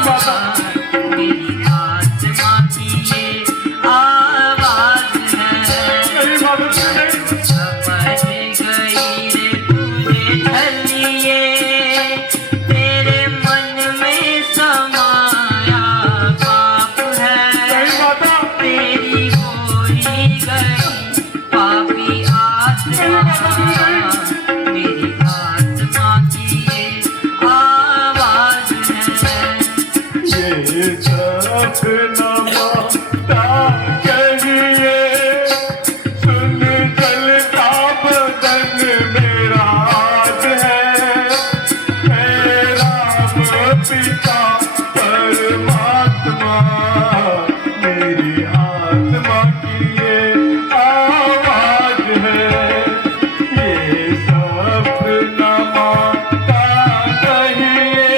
मेरी आत्मा की ये आवाज है। समझ गई रे तुझे छलिए, तेरे मन में समाया पाप है। तेरी हो ही गई पापी आत्मा, मेरी आत्मा की ये आवाज है। ये सपना माता कहिए, सुन चलता बदन मेरा आज है। हे राम पिता परमात्मा, मेरी आत्मा की ये आवाज है। ये सपना माता कहिए,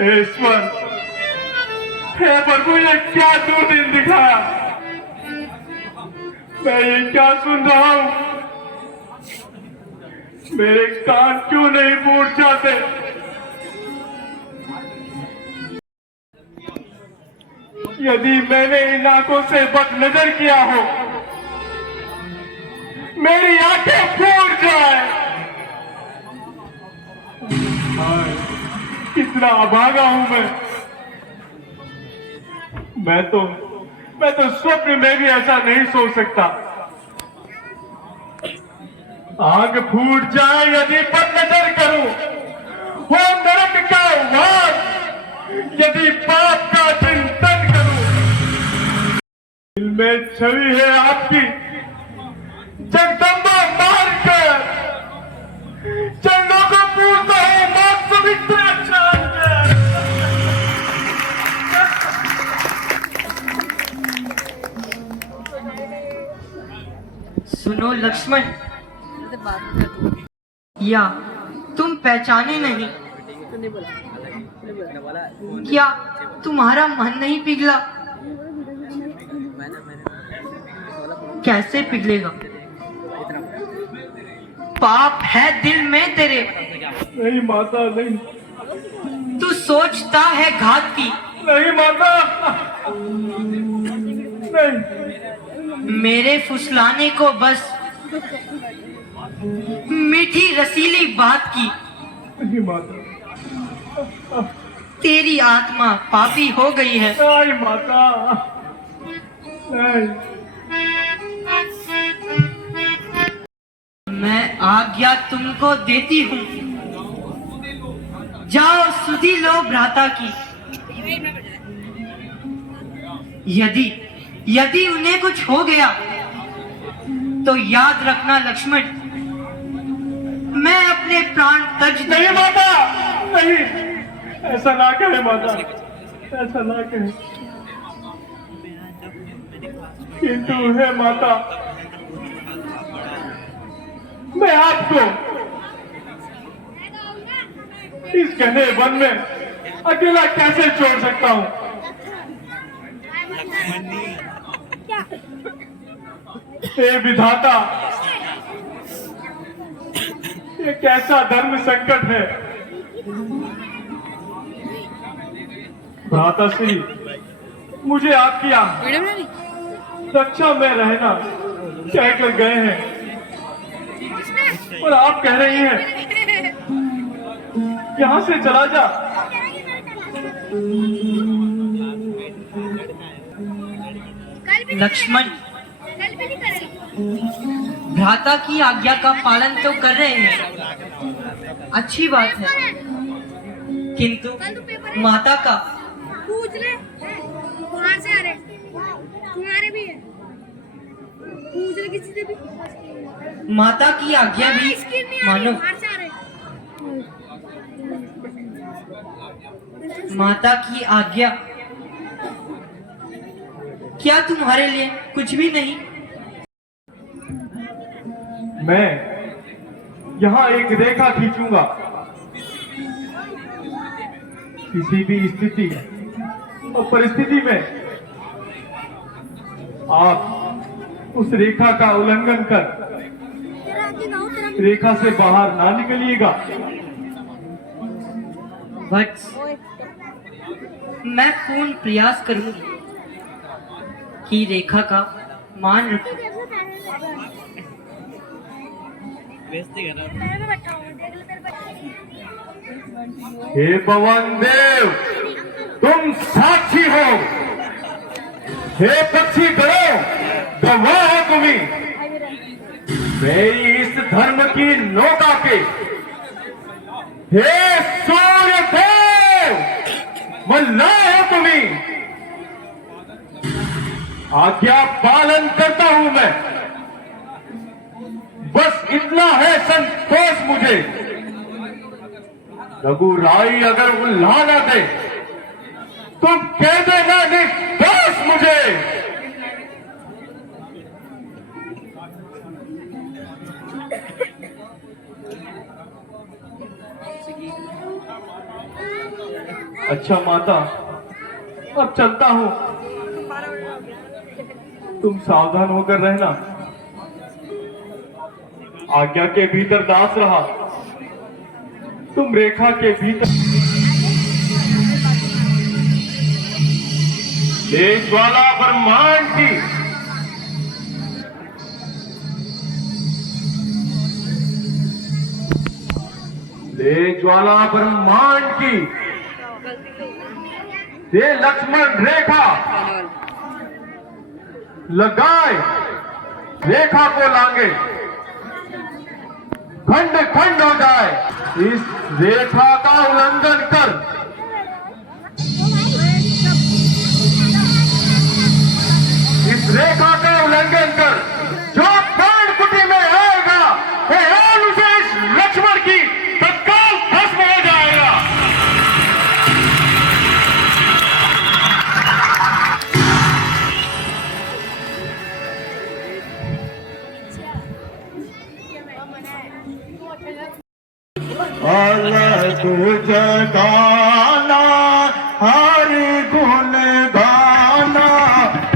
ईश्वर, हे प्रभु, ये क्या दुर्दिन दिखाया। मैं ये क्या सुन रहा हूँ। मेरे कान क्यों नहीं फूट जाते। यदि मैंने इन आंखों से बदनजर किया हो, मेरी आंखें फूट जाए। कितना अभागा हूं मैं तो स्वप्न में भी ऐसा नहीं सोच सकता। आंख फूट जाए यदि बदनजर करूं, हो नरक का वास यदि पाप का चिंतन करूं। दिल में छवि है आपकी जगदम्बा मारकर, चरणों को पूछता हूं मां सुमित्रा जानकर। सुनो लक्ष्मण, या तुम पहचाने नहीं? क्या तुम्हारा मन नहीं पिघला? कैसे पिघलेगा? पाप है दिल में तेरे। नहीं माता, नहीं। तू सोचता है घात की। नहीं माता, नहीं। मेरे फुसलाने को बस मीठी रसीली बात की। नहीं माता, तेरी आत्मा पापी हो गई है। नहीं माता, नहीं। मैं आज्ञा तुमको देती हूँ, जाओ सुधी लो भ्राता की। यदि उन्हें कुछ हो गया तो याद रखना लक्ष्मण, मैं अपने प्राण तज नहीं माता, नहीं। ऐसा ना कहे माता, ऐसा ना कहे। किंतु है माता, मैं आपको इस घने वन में अकेला कैसे छोड़ सकता हूँ। हे विधाता, ये कैसा धर्म संकट है। भ्राताश्री, मुझे आपकी रक्षा में रहना कहकर गए हैं और आप कह रही हैं यहां से चला जा। लक्ष्मण, भ्राता की आज्ञा का पालन तो कर रहे हैं, अच्छी बात है, किंतु माता का पूछ ले कहाँ से आ रहे, तुम्हारे भी है, पूछ ले किसी से भी। माता की आज्ञा भी मानो। माता की आज्ञा क्या तुम्हारे लिए कुछ भी नहीं? मैं यहां एक रेखा खींचूंगा। किसी भी स्थिति और परिस्थिति में आप उस रेखा का उल्लंघन कर रेखा से बाहर ना निकलिएगा। वत्स, मैं पूर्ण प्रयास करूंगी कि रेखा का मान रखूं। हे पवन देव, तुम साक्षी हो। हे पक्षी गणों, गवाह हो तुम्हें। मेरी इस धर्म की नौका के हे सूर्य देव, मल्लाह हो तुम्हें। आज्ञा पालन करता हूं मैं, बस इतना है संतोष मुझे। रघुराई अगर उल्हा ना दे तुम कह देना निर्दोष मुझे। अच्छा माता, अब चलता हूं, तुम सावधान होकर रहना। आज्ञा के भीतर दास रहा, तुम रेखा के भीतर। ये ज्वाला ब्रह्मांड की ये ज्वाला ब्रह्मांड की ये लक्ष्मण रेखा लगाए, रेखा को लांगे, खंड खंड हो जाए। इस रेखा का उल्लंघन कर इस रेखा का उल्लंघन कर जो प्राण कुटी में आएगा उसे इस लक्ष्मण की तत्काल भस्म हो जाएगा। अलग जगाना हर गुण गाना,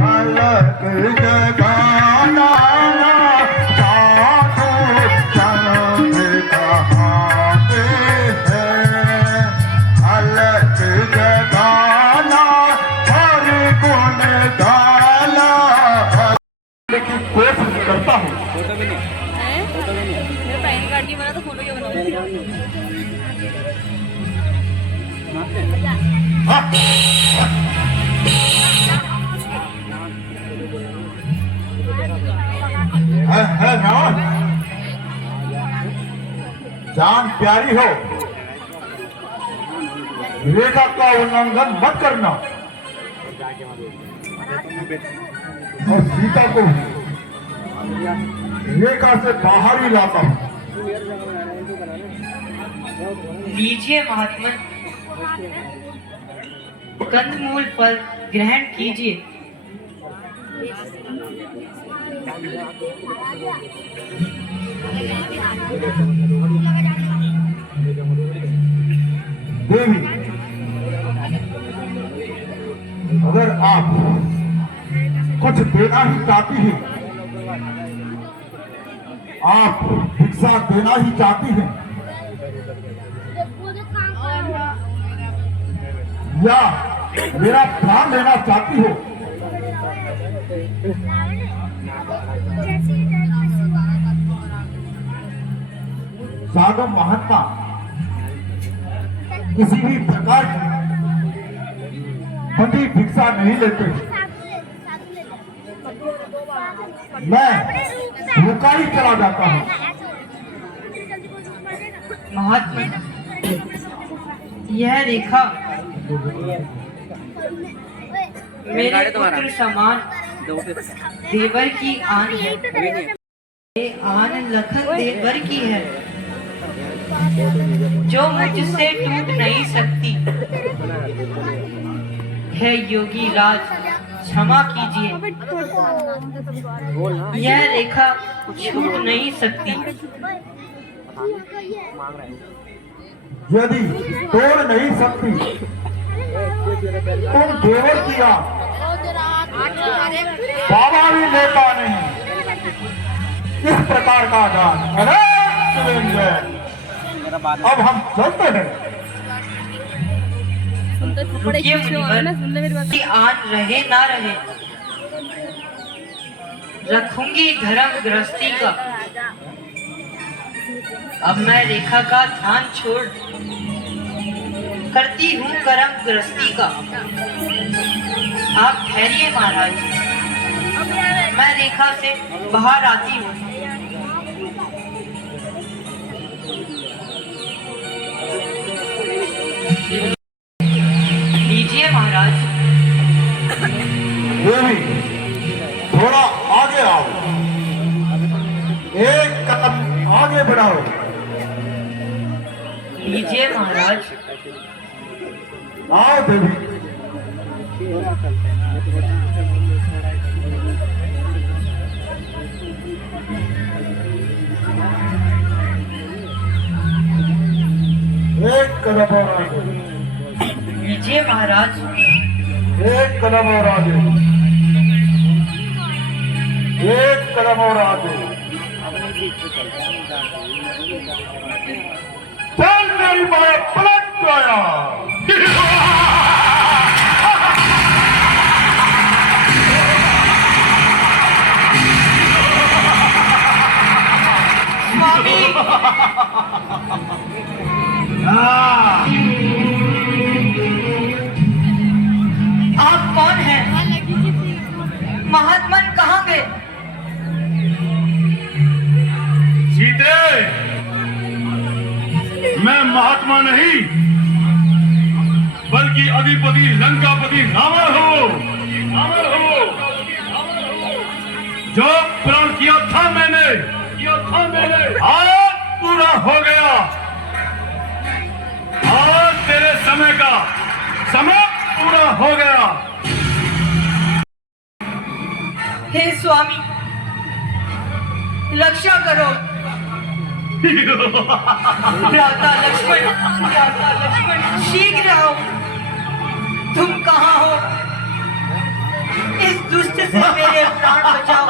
अलग जगाना साधु संग कहाते हैं। अलग जगाना हर गुण गाना, लेकिन कोशिश करता हूँ। मेरा पैन कार्ड नहीं बना तो फोटो क्या बनाऊंगी? जान प्यारी हो, रेखा का उल्लंघन मत करना और सीता को रेखा से बाहर ही लाता हूं। लीजिए महात्मन, कंदमूल फल ग्रहण कीजिए। देवी, अगर आप कुछ देना ही चाहती हैं? आप भिक्षा देना ही चाहती हैं या मेरा प्राण लेना चाहती हो? साधु महात्मा किसी भी प्रकार की बंदी भिक्षा नहीं लेते। मैं भूखा ही चला जाता हूँ। महात्मा, यह रेखा मेरे पुत्र समान देवर की आन है। ये आन लखन देवर की है, जो मुझसे टूट नहीं सकती। है योगी राज, क्षमा कीजिए, यह रेखा छूट नहीं सकती। यदि तोड़ नहीं सकती तुम देवर किया बाबा भी लेता नहीं इस प्रकार का दान। अरे शिवेंद्र, अब हम चलते हैं। रुकिए मुनिवर, कि आन रहे ना रहे, रखूंगी धर्म गृहस्थी का। अब मैं रेखा का ध्यान छोड़ करती हूँ कर्म गृहस्थी का। आप ठहरिए महाराज, मैं रेखा से बाहर आती हूँ। लीजिए महाराज। देवी, थोड़ा आगे आओ, एक कदम आगे बढ़ाओ। लीजिए महाराज। आओ देवी। एक कदम और आगे। लीजिए महाराज। एक कदम और आगे। एक कदम और आगे। चल मेरी माया पलट गया। स्वामी, आप कौन हैं? महात्मन कहाँ गए? सीते, मैं महात्मा नहीं बल्कि अधिपति लंकापति रावण हूँ। जो प्रण किया था मैंने आज पूरा हो गया। आज तेरे समय का समय पूरा हो गया। हे स्वामी, रक्षा करो। भ्राता लक्ष्मण, शीघ्र आओ। तुम कहाँ हो? इस दुष्ट से मेरे प्राण बचाओ।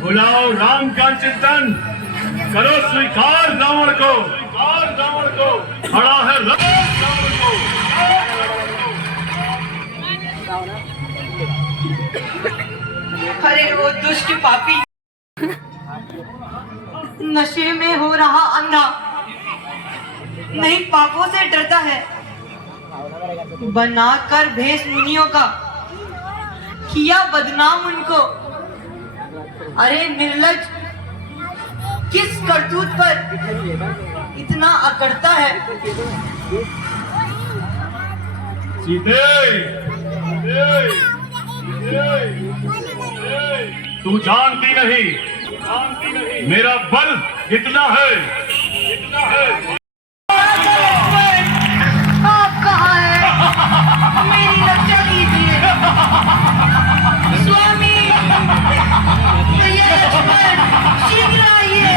बुलाओ राम का चिंतन करो, स्वीकार रावण को। खड़ा है रावण को। अरे वो दुष्ट पापी नशे में हो रहा अंधा नहीं पापों से डरता है। बनाकर भेष मुनियों का किया बदनाम उनको। अरे निर्लज, किस करतूत पर इतना अकड़ता है? सीते, तू जानती नहीं मेरा बल कितना है। आप कहाँ हैं? मेरी रक्षा कीजिए स्वामी। ये लक्ष्मण, शीघ्र आइए।